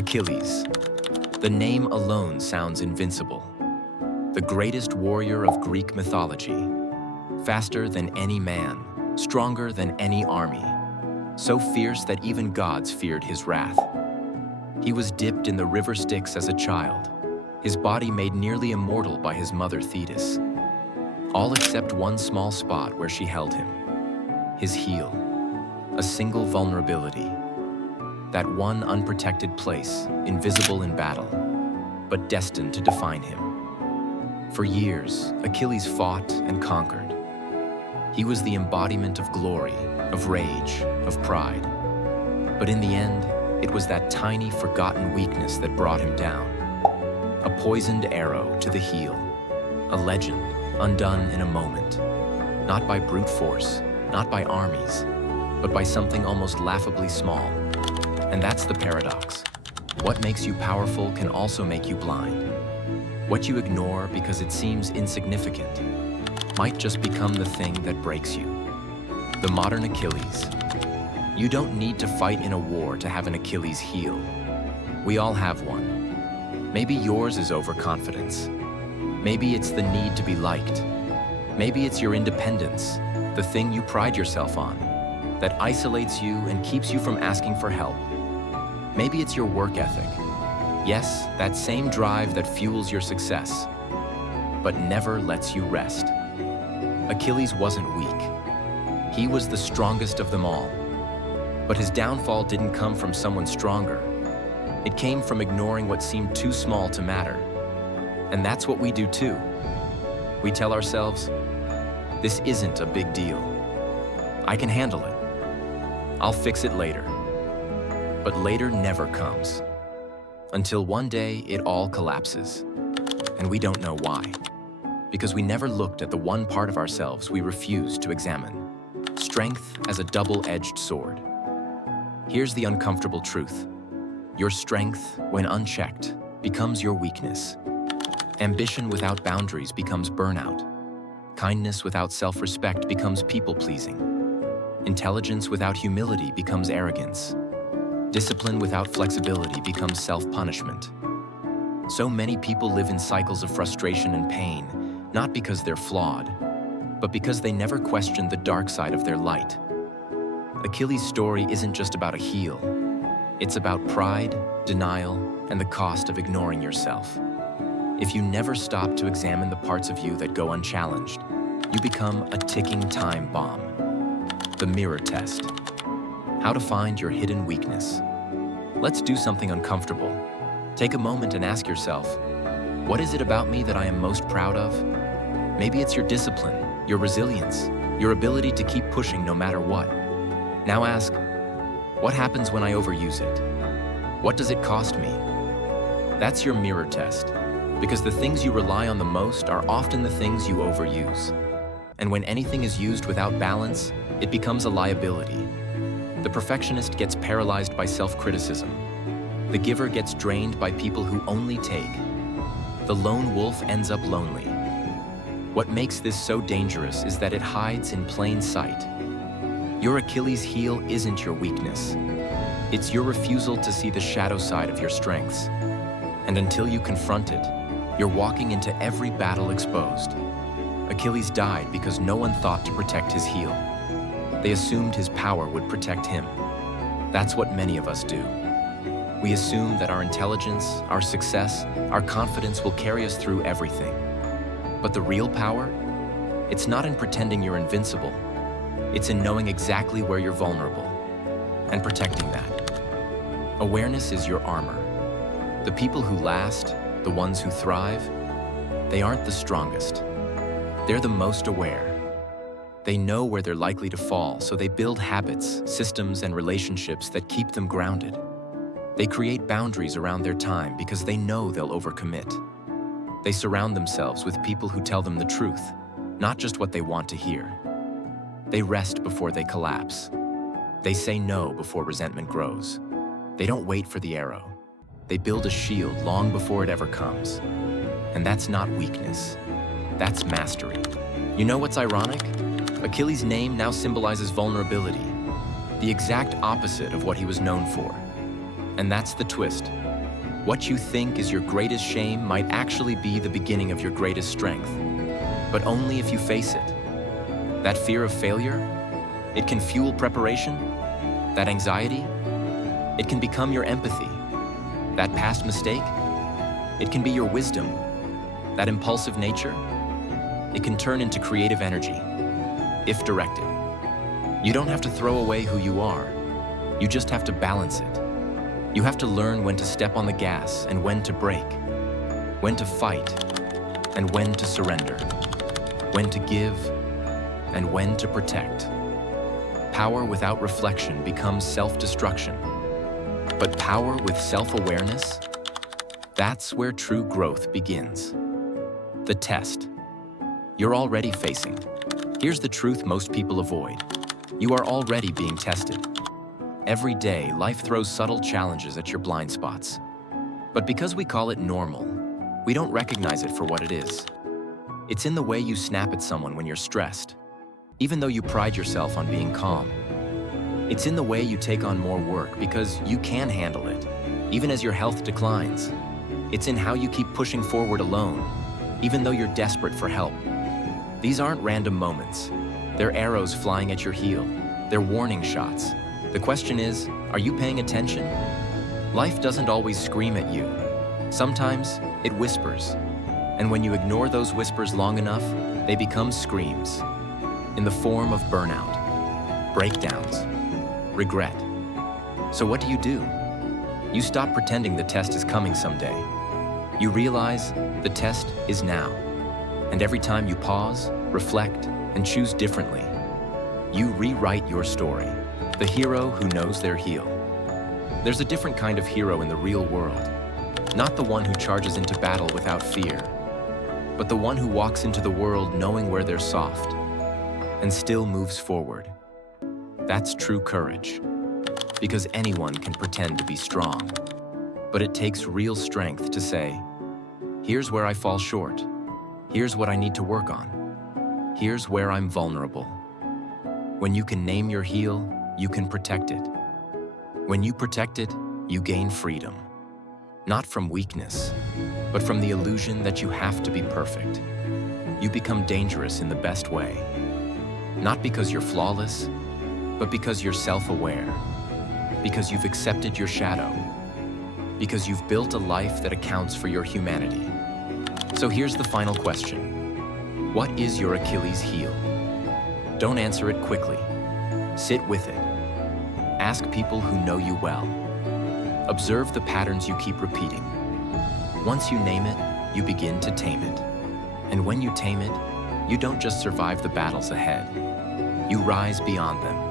Achilles. The name alone sounds invincible. The greatest warrior of Greek mythology. Faster than any man, stronger than any army. So fierce that even gods feared his wrath. He was dipped in the river Styx as a child, his body made nearly immortal by his mother Thetis. All except one small spot where she held him. His heel. A single vulnerability. That one unprotected place, invisible in battle, but destined to define him. For years, Achilles fought and conquered. He was the embodiment of glory, of rage, of pride. But in the end, it was that tiny, forgotten weakness that brought him down. A poisoned arrow to the heel. A legend, undone in a moment. Not by brute force, not by armies, but by something almost laughably small. And that's the paradox. What makes you powerful can also make you blind. What you ignore because it seems insignificant might just become the thing that breaks you. The modern Achilles. You don't need to fight in a war to have an Achilles heel. We all have one. Maybe yours is overconfidence. Maybe it's the need to be liked. Maybe it's your independence, the thing you pride yourself on, that isolates you and keeps you from asking for help. Maybe it's your work ethic. Yes, that same drive that fuels your success, but never lets you rest. Achilles wasn't weak. He was the strongest of them all. But his downfall didn't come from someone stronger. It came from ignoring what seemed too small to matter. And that's what we do too. We tell ourselves, this isn't a big deal. I can handle it. I'll fix it later. But later never comes. Until one day it all collapses. And we don't know why. Because we never looked at the one part of ourselves we refused to examine. Strength as a double-edged sword. Here's the uncomfortable truth. Your strength, when unchecked, becomes your weakness. Ambition without boundaries becomes burnout. Kindness without self-respect becomes people-pleasing. Intelligence without humility becomes arrogance. Discipline without flexibility becomes self-punishment. So many people live in cycles of frustration and pain, not because they're flawed, but because they never questioned the dark side of their light. Achilles' story isn't just about a heel. It's about pride, denial, and the cost of ignoring yourself. If you never stop to examine the parts of you that go unchallenged, you become a ticking time bomb. The mirror test. How to find your hidden weakness. Let's do something uncomfortable. Take a moment and ask yourself, what is it about me that I am most proud of? Maybe it's your discipline, your resilience, your ability to keep pushing no matter what. Now ask, what happens when I overuse it? What does it cost me? That's your mirror test, because the things you rely on the most are often the things you overuse. And when anything is used without balance, it becomes a liability. The perfectionist gets paralyzed by self-criticism. The giver gets drained by people who only take. The lone wolf ends up lonely. What makes this so dangerous is that it hides in plain sight. Your Achilles heel isn't your weakness. It's your refusal to see the shadow side of your strengths. And until you confront it, you're walking into every battle exposed. Achilles died because no one thought to protect his heel. They assumed his power would protect him. That's what many of us do. We assume that our intelligence, our success, our confidence will carry us through everything. But the real power? It's not in pretending you're invincible. It's in knowing exactly where you're vulnerable and protecting that. Awareness is your armor. The people who last, the ones who thrive, they aren't the strongest. They're the most aware. They know where they're likely to fall, so they build habits, systems, and relationships that keep them grounded. They create boundaries around their time because they know they'll overcommit. They surround themselves with people who tell them the truth, not just what they want to hear. They rest before they collapse. They say no before resentment grows. They don't wait for the arrow. They build a shield long before it ever comes. And that's not weakness. That's mastery. You know what's ironic? Achilles' name now symbolizes vulnerability, the exact opposite of what he was known for. And that's the twist. What you think is your greatest shame might actually be the beginning of your greatest strength, but only if you face it. That fear of failure, it can fuel preparation. That anxiety, it can become your empathy. That past mistake, it can be your wisdom. That impulsive nature, it can turn into creative energy, if directed. You don't have to throw away who you are. You just have to balance it. You have to learn when to step on the gas and when to brake, when to fight and when to surrender, when to give and when to protect. Power without reflection becomes self-destruction. But power with self-awareness, that's where true growth begins. The test. You're already facing. Here's the truth most people avoid. You are already being tested. Every day, life throws subtle challenges at your blind spots. But because we call it normal, we don't recognize it for what it is. It's in the way you snap at someone when you're stressed, even though you pride yourself on being calm. It's in the way you take on more work because you can handle it, even as your health declines. It's in how you keep pushing forward alone, even though you're desperate for help. These aren't random moments. They're arrows flying at your heel. They're warning shots. The question is, are you paying attention? Life doesn't always scream at you. Sometimes it whispers. And when you ignore those whispers long enough, they become screams in the form of burnout, breakdowns, regret. So what do? You stop pretending the test is coming someday. You realize the test is now. And every time you pause, reflect, and choose differently, you rewrite your story. The hero who knows their heel. There's a different kind of hero in the real world. Not the one who charges into battle without fear, but the one who walks into the world knowing where they're soft and still moves forward. That's true courage, because anyone can pretend to be strong. But it takes real strength to say, here's where I fall short. Here's what I need to work on. Here's where I'm vulnerable. When you can name your heel, you can protect it. When you protect it, you gain freedom. Not from weakness, but from the illusion that you have to be perfect. You become dangerous in the best way. Not because you're flawless, but because you're self-aware. Because you've accepted your shadow. Because you've built a life that accounts for your humanity. So here's the final question. What is your Achilles heel? Don't answer it quickly. Sit with it. Ask people who know you well. Observe the patterns you keep repeating. Once you name it, you begin to tame it. And when you tame it, you don't just survive the battles ahead. You rise beyond them.